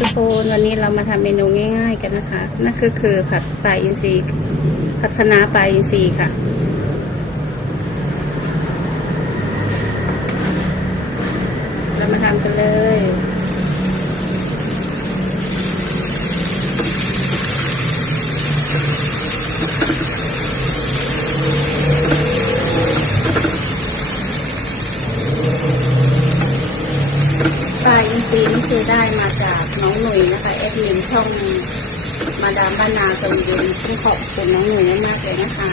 ทุกคนวันนี้เรามาทำเมนูง่าย ๆ กันนะคะ นั่นก็คือผัดปลาอินทรีย์ผัดคะน้าปลาอินทรีย์ค่ะ เรามาทำกันเลยปลาอินทรีย์นี่คือได้มาจาก น้องหนุ่ยนะคะแอดมินช่องมาดามบ้านนาจงยุนที่ขอบคุณน้องหนุ่ยมากเลยนะคะ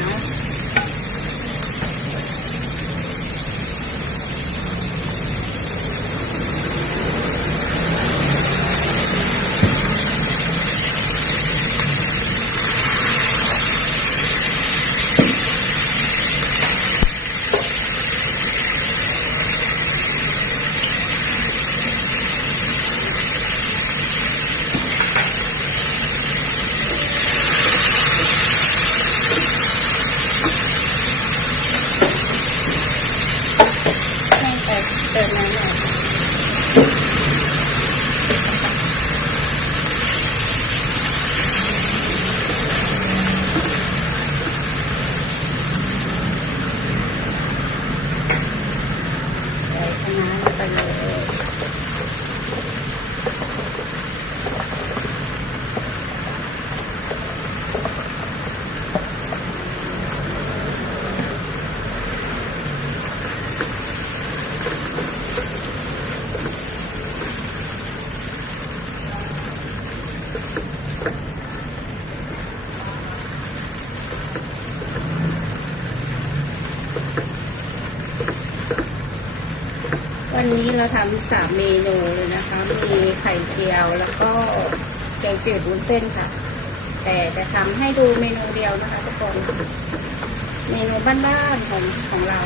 ใส่คะน้าลงไปเลย วันนี้เราทำสามเมนูเลยนะคะ มีไข่เจียวแล้วก็แกงจืดวุ้นเส้นค่ะ แต่จะทำให้ดูเมนูเดียวนะคะทุกคน เมนูบ้านๆของของเรา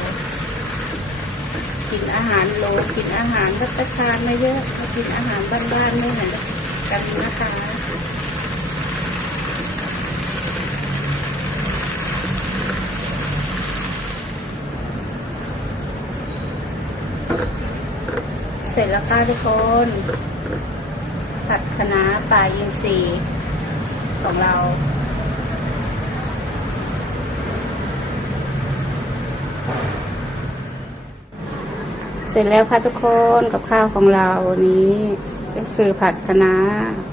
กินอาหารโลกินอาหารพัตตาคารมาเยอะกินอาหารบ้านๆไม่เหมือนกันนะคะ เสร็จแล้วค่ะทุกคน ผัดคะน้าปลาอินทรีของเรา เสร็จแล้วค่ะทุกคนกับข้าวของเราวันนี้ ก็คือผัดคะน้า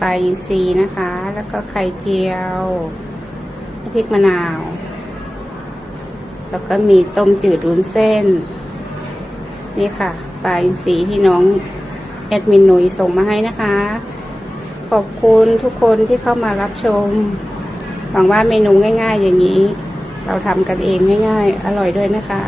ปลาอินทรีนะคะ แล้วก็ไข่เจียวพริกมะนาว แล้วก็มีต้มจืดรุ้นเส้น นี่ค่ะ ปลาอินทรีที่น้องแอดมินหนุยส่งมาให้นะคะ ขอบคุณทุกคนที่เข้ามารับชม หวังว่าเมนูง่าย ๆ อย่างนี้ เราทำกันเองง่าย ๆ อร่อยด้วยนะคะ